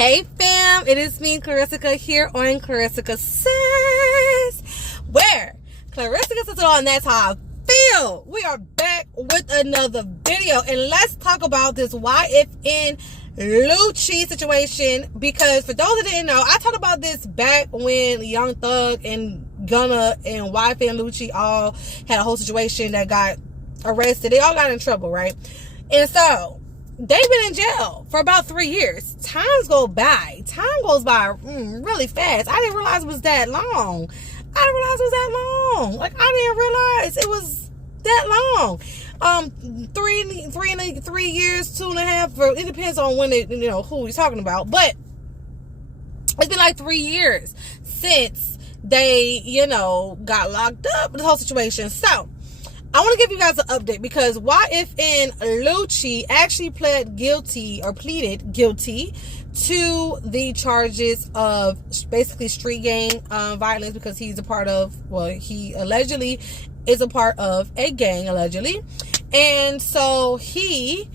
Hey fam, it is me, Klarissica, here on Klarissica Says, where Klarissica says it all, and that's how I feel. We are back with another video, and let's talk about this YFN Lucci situation, because for those that didn't know, I talked about this back when Young Thug and Gunna and YFN Lucci all had a whole situation that got arrested. They all got in trouble, right? And so they've been in jail for about 3 years. Time goes by really fast. I didn't realize it was that long. Like, I didn't realize it was that long. 3 years, 2.5. It depends on when it, who he's talking about. But it's been like 3 years since they, got locked up, the whole situation. So I want to give you guys an update, because YFN Lucci actually pleaded guilty to the charges of basically street gang violence, because he's a part of, he allegedly is a part of a gang, allegedly. And so he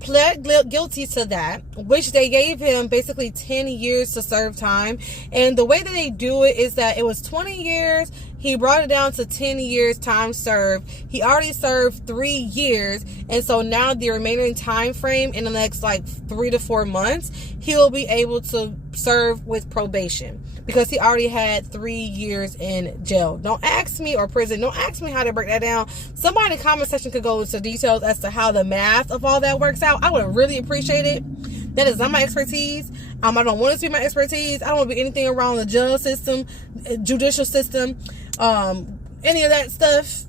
pled guilty to that, which they gave him basically 10 years to serve time. And the way that they do it is that it was 20 years. He brought it down to 10 years time served. He already served 3 years. And so now the remaining time frame in the next like 3 to 4 months, he'll be able to serve with probation, because he already had 3 years in jail. Don't ask me, or prison. Don't ask me how to break that down. Somebody in the comment section could go into details as to how the math of all that works out. I would really appreciate it. That is not my expertise. I don't want it to be my expertise. I don't want to be anything around the jail system, judicial system, any of that stuff.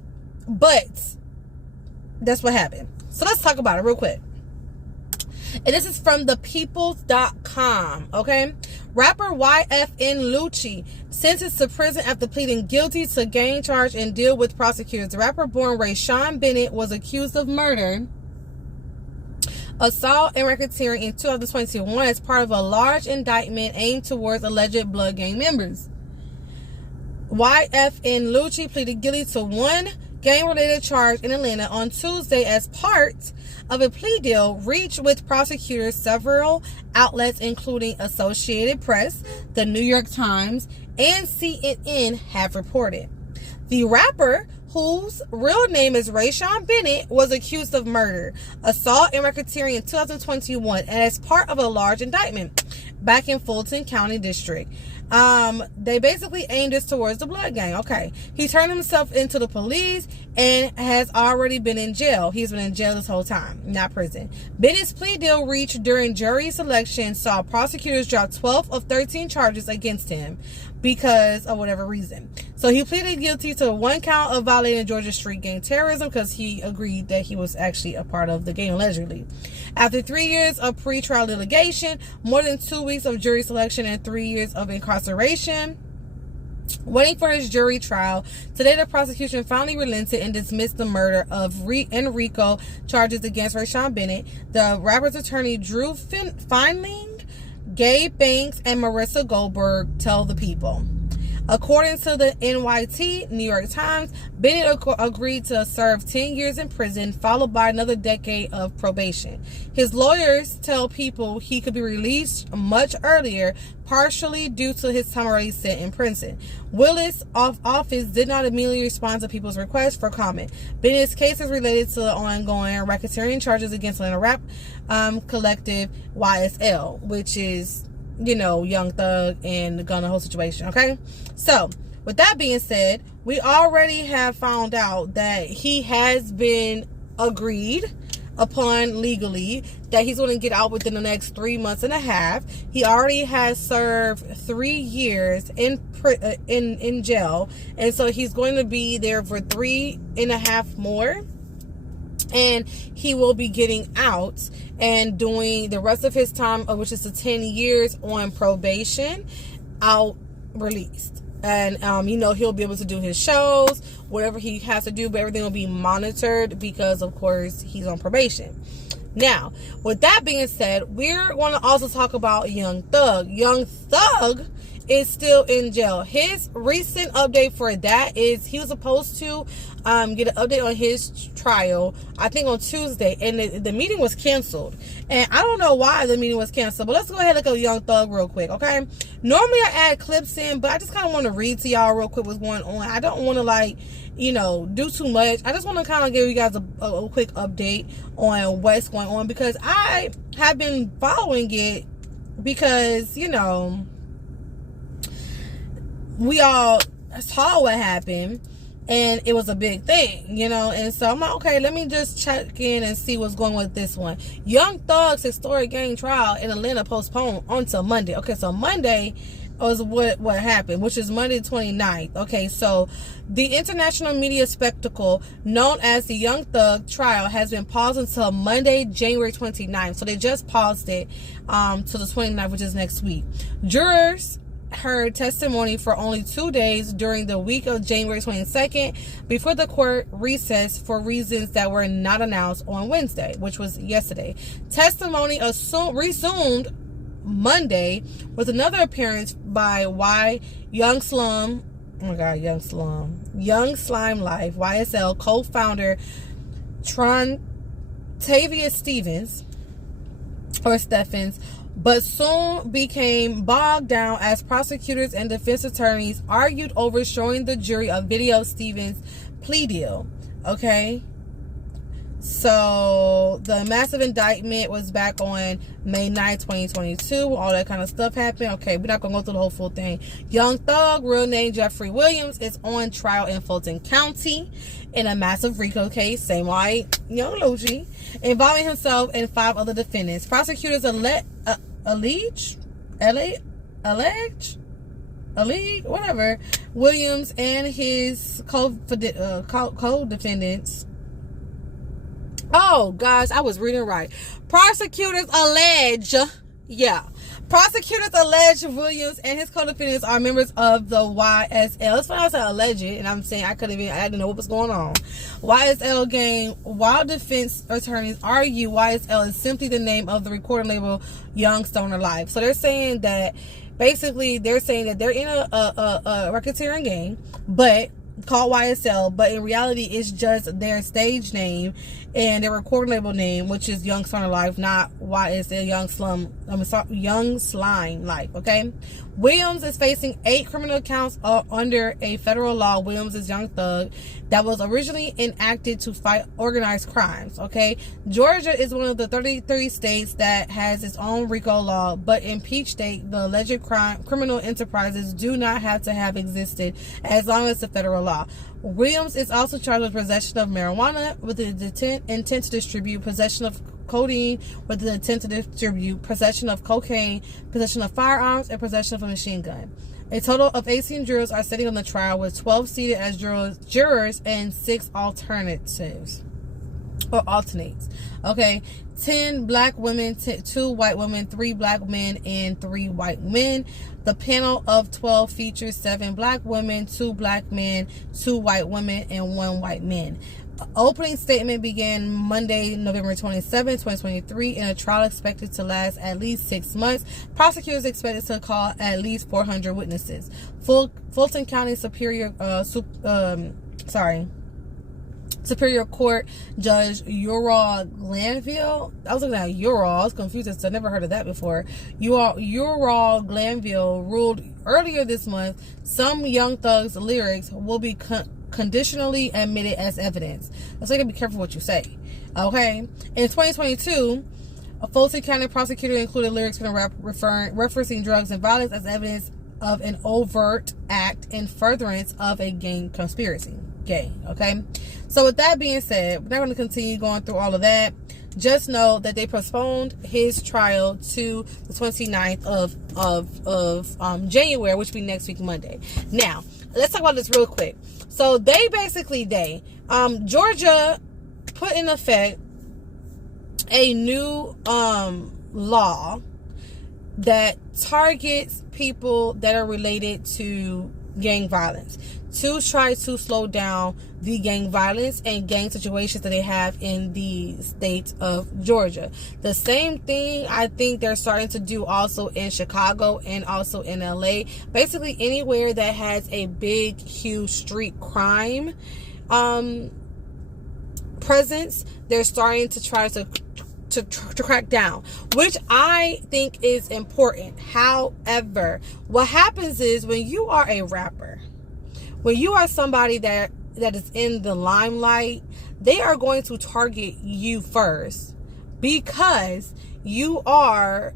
But that's what happened. So let's talk about it real quick. And this is from thepeople.com, okay? Rapper YFN Lucci sentenced to prison after pleading guilty to gang charge and deal with prosecutors. The rapper, born Rayshawn Bennett, was accused of murder, assault, and racketeering in 2021 as part of a large indictment aimed towards alleged blood gang members. YFN Lucci pleaded guilty to one gang-related charge in Atlanta on Tuesday as part of a plea deal reached with prosecutors. Several outlets, including Associated Press, the New York Times, and CNN, have reported. The rapper, whose real name is Rayshawn Bennett, was accused of murder, assault, and racketeering in 2021, and as part of a large indictment back in Fulton County District. They basically aimed this towards the blood gang. Okay. He turned himself into the police and has already been in jail. He's been in jail this whole time, not prison. Bennett's plea deal reached during jury selection saw prosecutors drop 12 of 13 charges against him because of whatever reason. So he pleaded guilty to one count of violating Georgia street gang terrorism, because he agreed that he was actually a part of the gang, allegedly. After 3 years of pre-trial litigation, more than 2 weeks of jury selection, and 3 years of incarceration waiting for his jury trial, today the prosecution finally relented and dismissed the murder of RICO charges against Rayshawn Bennett. The rapper's attorney, Drew Feinling, Gabe Banks, and Marissa Goldberg tell the People. According to the NYT, New York Times, Bennett agreed to serve 10 years in prison, followed by another decade of probation. His lawyers tell People he could be released much earlier, partially due to his time already spent in prison. Willis, of office, did not immediately respond to People's request for comment. Bennett's case is related to the ongoing racketeering charges against Atlanta rap collective YSL, which is, Young Thug and the Gunna whole situation, okay? So, with that being said, we already have found out that he has been agreed upon legally that he's going to get out within the next 3 months and a half. He already has served 3 years in jail, and so he's going to be there for 3.5 more. And he will be getting out and doing the rest of his time, which is the 10 years on probation, out released. And, he'll be able to do his shows, whatever he has to do, but everything will be monitored because, of course, he's on probation. Now, with that being said, we're going to also talk about Young Thug. Young Thug is still in jail. His recent update for that is he was supposed to get an update on his trial, I think on Tuesday, and the meeting was canceled. And I don't know why the meeting was canceled, but let's go ahead and look at Young Thug real quick, okay? Normally I add clips in, but I just kind of want to read to y'all real quick what's going on. I don't want to, like, you know, do too much. I just want to kind of give you guys a quick update on what's going on, because I have been following it, because, you know, we all saw what happened and it was a big thing, you know. And so I'm like, okay, let me just check in and see what's going on with this one. Young Thug's historic gang trial in Atlanta postponed until Monday. Okay, so Monday was what happened, which is Monday 29th. Okay, so the international media spectacle known as the Young Thug trial has been paused until Monday, January 29th. So they just paused it to the 29th, which is next week. Jurors heard testimony for only 2 days during the week of January 22nd before the court recessed for reasons that were not announced on Wednesday, which was yesterday. Testimony resumed Monday with another appearance by Young Slime Life, YSL co-founder Trontavious Stephens, but soon became bogged down as prosecutors and defense attorneys argued over showing the jury a video of Stevens' plea deal. Okay, so the massive indictment was back on May 9, 2022. All that kind of stuff happened. Okay, we're not going to go through the whole full thing. Young Thug, real name Jeffrey Williams, is on trial in Fulton County in a massive RICO case, same like Young Lucci, involving himself and 5 other defendants. Prosecutors allege Williams and his co-defendants. Oh, guys, I was reading right. Prosecutors allege Williams and his co-defendants are members of the YSL. It's funny I said alleged, and I'm saying I didn't know what was going on. YSL gang, while defense attorneys argue YSL is simply the name of the recording label Young Stoner Life. So they're saying that, basically, they're in a racketeering gang, but called YSL, but in reality it's just their stage name and their recording label name, which is Young Stoner Life, not YSL Young Slime Life. Okay, Williams is facing 8 criminal counts under a federal law. Williams is Young Thug that was originally enacted to fight organized crimes. Okay, Georgia is one of the 33 states that has its own RICO law, but in each state the alleged criminal enterprises do not have to have existed as long as the federal law. Williams is also charged with possession of marijuana with the intent to distribute, possession of codeine with the intent to distribute, possession of cocaine, possession of firearms, and possession of a machine gun. A total of 18 jurors are sitting on the trial, with 12 seated as jurors and 6 alternates. Okay, 10 black women, 2 white women, 3 black men, and 3 white men. The panel of 12 features 7 black women, 2 black men, 2 white women, and 1 white man. Opening statement began Monday, November 27, 2023, in a trial expected to last at least 6 months. Prosecutors expected to call at least 400 witnesses. Fulton County Superior Court Judge Ural Glanville. I was looking at Ural. I was confused because I never heard of that before. Ural Glanville ruled earlier this month some Young Thug's lyrics will be conditionally admitted as evidence. So you gotta be careful what you say. Okay. In 2022, a Fulton County prosecutor included lyrics from referencing drugs and violence as evidence of an overt act in furtherance of a gang conspiracy. Okay, so with that being said, we're not going to continue going through all of that. Just know that they postponed his trial to the 29th of January, which will be next week Monday. Now let's talk about this real quick. So Georgia put in effect a new law that targets people that are related to gang violence, to try to slow down the gang violence and gang situations that they have in the state of Georgia. The same thing I think they're starting to do also in Chicago and also in LA. Basically anywhere that has a big, huge street crime presence, they're starting to try to crack down, which I think is important. However, what happens is when you are a rapper, when you are somebody that is in the limelight, they are going to target you first because you are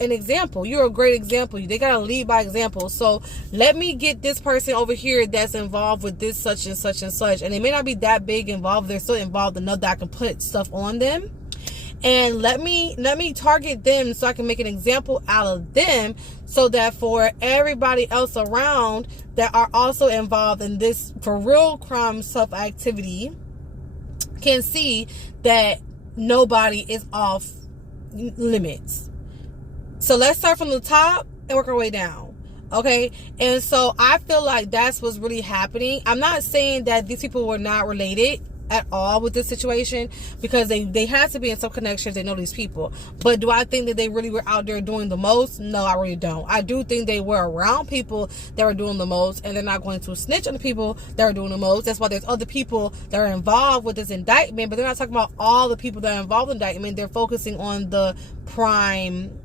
an example. You're a great example. They gotta lead by example. So let me get this person over here that's involved with this such and such and such, and they may not be that big involved, they're still involved enough that I can put stuff on them, and let me target them so I can make an example out of them, so that for everybody else around that are also involved in this for real crime stuff activity can see that nobody is off limits. So let's start from the top and work our way down. Okay? And so I feel like that's what's really happening. I'm not saying that these people were not related at all with this situation, because they had to be in some connections. They know these people. But do I think that they really were out there doing the most? No, I really don't. I do think they were around people that were doing the most, and they're not going to snitch on the people that are doing the most. That's why there's other people that are involved with this indictment, but they're not talking about all the people that are involved in the indictment. They're focusing on the prime,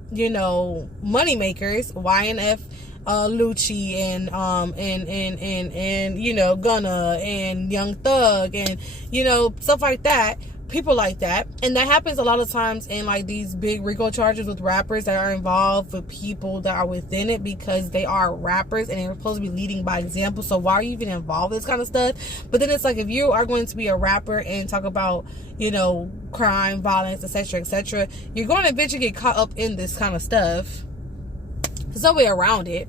money makers, YFN Lucci and Gunna and Young Thug and stuff like that, people like that. And that happens a lot of times in like these big RICO charges with rappers that are involved with people that are within it, because they are rappers and they're supposed to be leading by example. So why are you even involved with this kind of stuff? But then it's like, if you are going to be a rapper and talk about crime, violence, etc., you're going to eventually get caught up in this kind of stuff. There's no way around it.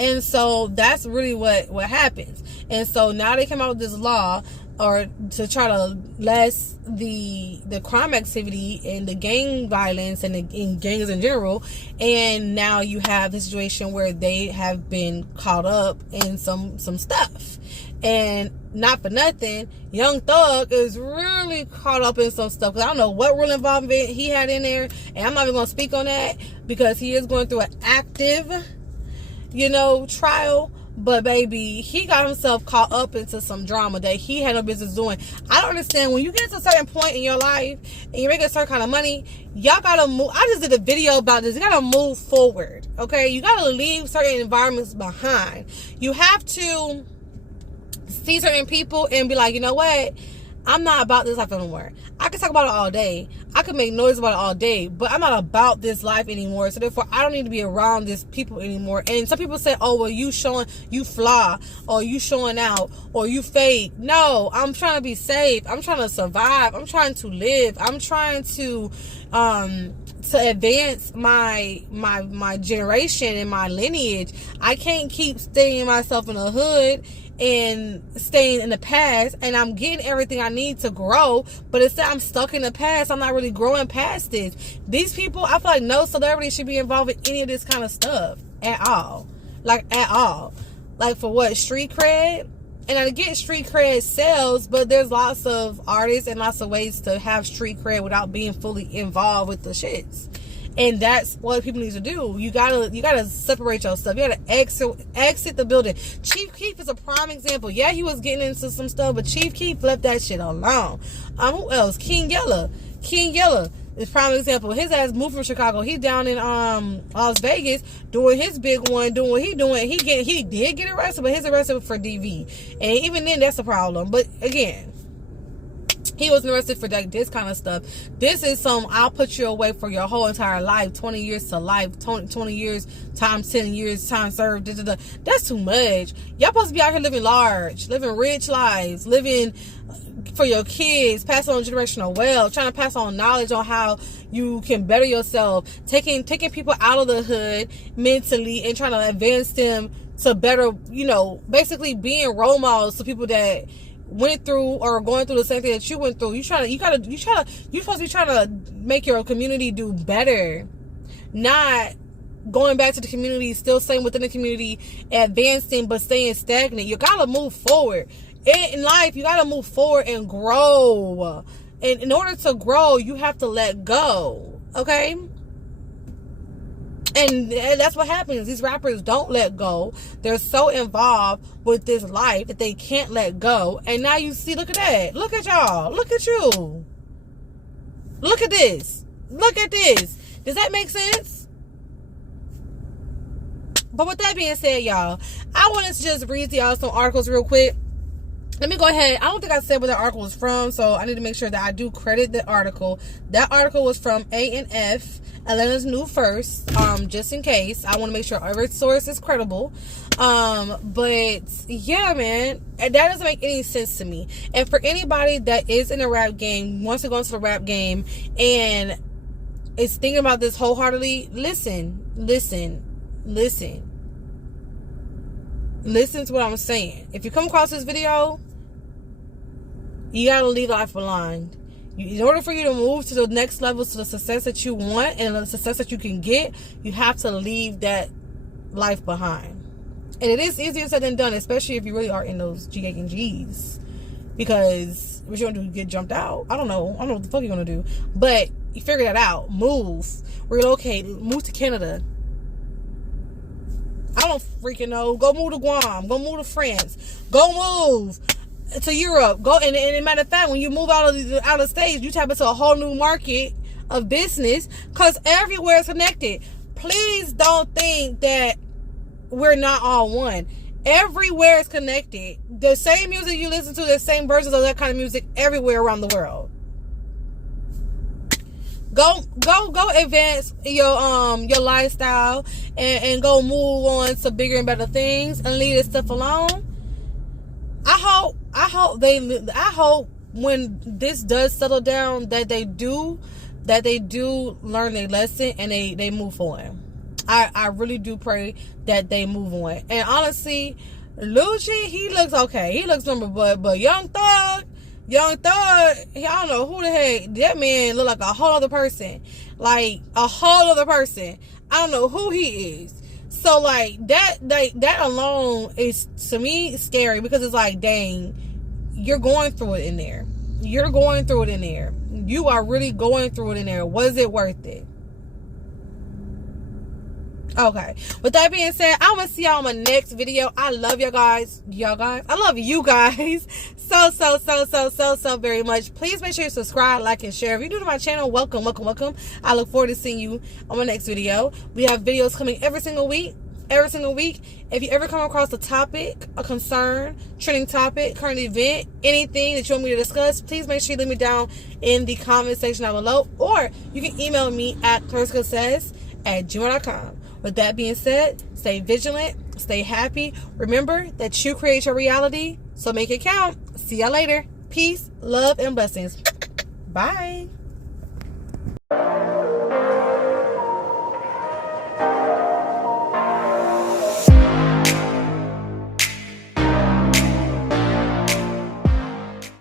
And so that's really what happens. And so now they come out with this law, or to try to less the crime activity and the gang violence and in gangs in general. And now you have the situation where they have been caught up in some stuff. And not for nothing, Young Thug is really caught up in some stuff, because I don't know what real involvement he had in there, and I'm not even going to speak on that because he is going through an active, trial. But baby, he got himself caught up into some drama that he had no business doing. I don't understand, when you get to a certain point in your life and you're making a certain kind of money, y'all gotta move. I just did a video about this. You gotta move forward, okay? You gotta leave certain environments behind. You have to see certain people and be like, you know what? I'm not about this life anymore. I can talk about it all day. I can make noise about it all day, but I'm not about this life anymore. So therefore, I don't need to be around these people anymore. And some people say, oh, well, you fly, or you showing out, or you fake. No, I'm trying to be safe. I'm trying to survive. I'm trying to live. I'm trying to advance my generation and my lineage. I can't keep staying myself in the hood and staying in the past, and I'm getting everything I need to grow, but instead I'm stuck in the past. I'm not really growing past this. These people, I feel like no celebrity should be involved in any of this kind of stuff at all. Like for what? Street cred? And I get street cred sells, but there's lots of artists and lots of ways to have street cred without being fully involved with the shits. And that's what people need to do. You gotta separate your stuff. You gotta exit the building. Chief Keef is a prime example. Yeah, he was getting into some stuff, but Chief Keef left that shit alone. Who else? King Yella is prime example. His ass moved from Chicago. He's down in Las Vegas doing his big one, doing what he doing. He did get arrested, but he's arrested for DV. And even then, that's a problem. But again, he wasn't arrested for this kind of stuff. This is I'll put you away for your whole entire life. 20 years to life. 20 years times 10 years, time served. That's too much. Y'all supposed to be out here living large, living rich lives, living for your kids, passing on generational wealth, trying to pass on knowledge on how you can better yourself, taking people out of the hood mentally and trying to advance them to better, basically being role models to people that went through or going through the same thing that you went through. You're supposed to be trying to make your community do better, not going back to the community, still staying within the community, advancing, but staying stagnant. You gotta move forward. In life, you gotta move forward and grow. And in order to grow, you have to let go. Okay? And that's what happens. These rappers don't let go. They're so involved with this life that they can't let go. And now you see, look at that. Look at y'all. Look at you. Look at this. Look at this. Does that make sense? But with that being said, y'all, I wanted to just read to y'all some articles real quick. Let me go ahead. I don't think I said where the article was from, so I need to make sure that I do credit the article. That article was from A&F, Atlanta's New First, just in case. I want to make sure every source is credible. But yeah, man, that doesn't make any sense to me. And for anybody that is in a rap game, wants to go into the rap game, and is thinking about this wholeheartedly, listen to what I'm saying. If you come across this video, you gotta leave life behind. In order for you to move to the next level, to the success that you want and the success that you can get, you have to leave that life behind. And it is easier said than done, especially if you really are in those G and G's. Because what you gonna do? Get jumped out? I don't know what the fuck you're gonna do. But you figure that out. Move, relocate, move to Canada. I don't freaking know. Go move to Guam. Go move to France. Go move to Europe. Go and matter of fact, when you move out of state, you tap into a whole new market of business, because everywhere is connected. Please don't think that we're not all one. Everywhere is connected. The same music you listen to, the same versions of that kind of music everywhere around the world. Go advance your lifestyle and go move on to bigger and better things and leave this stuff alone. I hope when this does settle down that they do learn their lesson and they move on. I really do pray that they move on. And honestly, Lucci, he looks okay. He looks number but Young Thug, I don't know who the heck. That man look like a whole other person. Like, a whole other person. I don't know who he is. So, like, that alone is, to me, scary. Because it's like, dang, you're going through it in there. You are really going through it in there. Was it worth it? Okay, with that being said, I'm gonna see y'all in my next video. I love y'all guys. I love you guys so very much. Please make sure you subscribe, like, and share. If you're new to my channel, welcome. I look forward to seeing you on my next video. We have videos coming every single week. If you ever come across a topic, a concern, trending topic, current event, anything that you want me to discuss, please make sure you leave me down in the comment section down below, or you can email me at klarissicasays@gmail.com. With that being said, stay vigilant, stay happy. Remember that you create your reality, so make it count. See y'all later. Peace, love, and blessings. Bye.